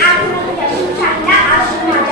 อาคุณจะพูดชันนะอาชิมา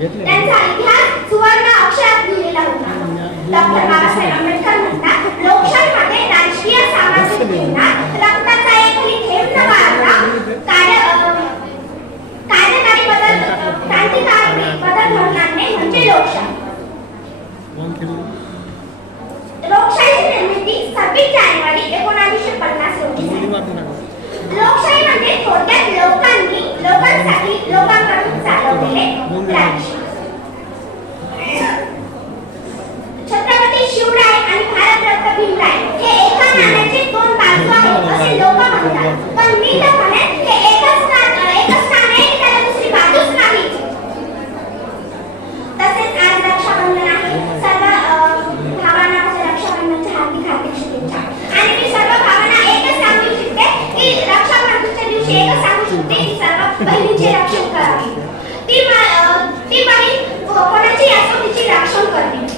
त्यांचा इतिहास सुवर्ण अक्षरात लिहिलेला होता. डॉक्टर बाबासाहेब आंबेडकर म्हणतात लोकशाहीमध्ये राजकीय सामाजिक जीवनात रक्ताचा एकही थेंब न वाळता कार्यकारी बदल क्रांतिकारी बदल घडून आणणे म्हणजे लोकशाही. लोकशाहीची निर्मिती सव्वीस जानेवारी एकोणावीसशे पन्नास रोजी झाली. लोकशाही म्हणजे थोडक्यात लोकांनी लोकांसाठी लोकांकडून चालवलेले राज्य ती ती बाई कोणाची यासोबतीची राक्षण करते